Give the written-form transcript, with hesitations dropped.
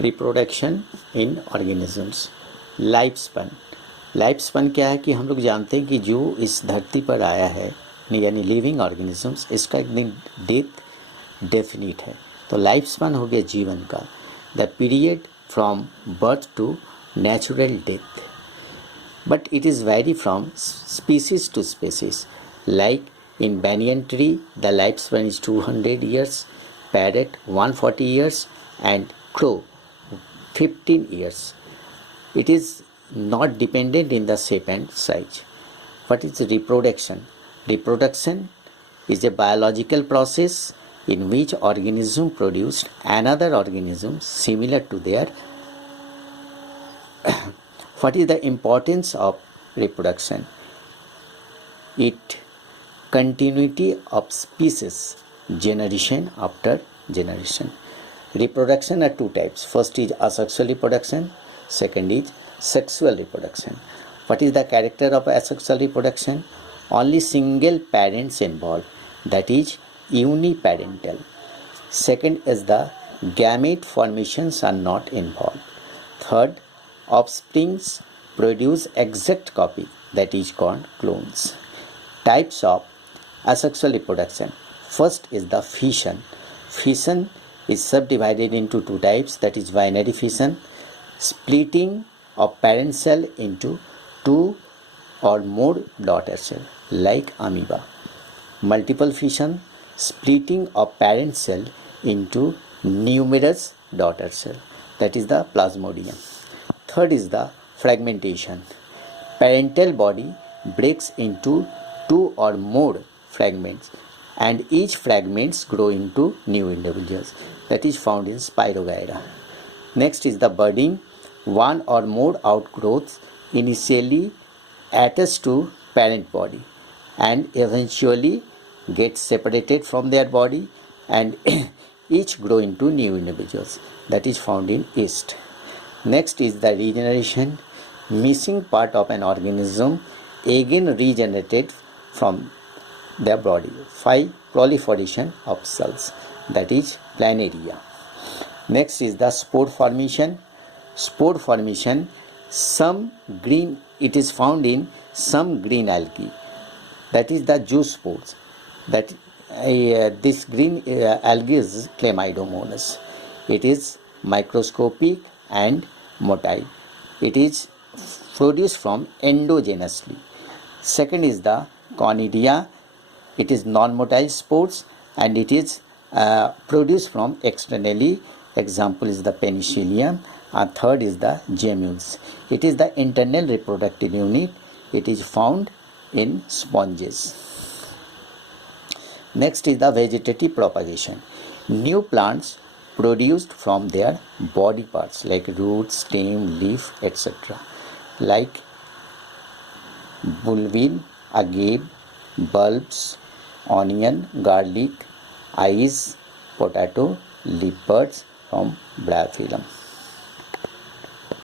Reproduction in organisms. Life span क्या है कि हम लोग जानते हैं कि जो इस धरती पर आया है यानी लिविंग ऑर्गेनिजम्स, इसका एक दिन डेथ डेफिनिट है। तो लाइफ स्पन हो गया जीवन का, the period from birth to natural death, but it is very from species to species. Like in banyan tree the lifespan is 200 years, parrot 140 years, and crow 15 years. It is not dependent in the shape and size. What is reproduction? Reproduction is a biological process in which organism produce another organism similar to their. What is the importance of reproduction? It continuity of species generation after generation. Reproduction are two types. First is asexual reproduction, second is sexual reproduction. What is the character of asexual reproduction? Only single parents involved, that is uniparental. Second is the gamete formations are not involved. Third, offsprings produce exact copy, that is called clones. Types of asexual reproduction. First is the fission. Fission is subdivided into two types, that is binary fission, splitting of parent cell into two or more daughter cell like amoeba. Multiple fission, splitting of parent cell into numerous daughter cell, that is the plasmodium. Third is the fragmentation. Parental body breaks into two or more fragments, and each fragments grow into new individuals, that is found in Spirogyra. Next is the budding. One or more outgrowths initially attach to parent body and eventually get separated from their body and each grow into new individuals, that is found in yeast. Next is the regeneration. Missing part of an organism again regenerated from their body. 5. Proliferation of cells, that is planaria. Next is the spore formation. Spore formation, it is found in some green algae, that is the zoospores. That this green algae is Chlamydomonas. It is microscopic and motile. It is produced from endogenously. Second is the Conidia. It is non-motile spores and it is produced from externally. Example is the Penicillium. And third is the gemmules. It is the internal reproductive unit. It is found in sponges. Next is the vegetative propagation. New plants produced from their body parts like root, stem, leaf, etc. like bulbil, agave, bulbs, onion, garlic, eyes, potato, leaf buds from bryophyllum.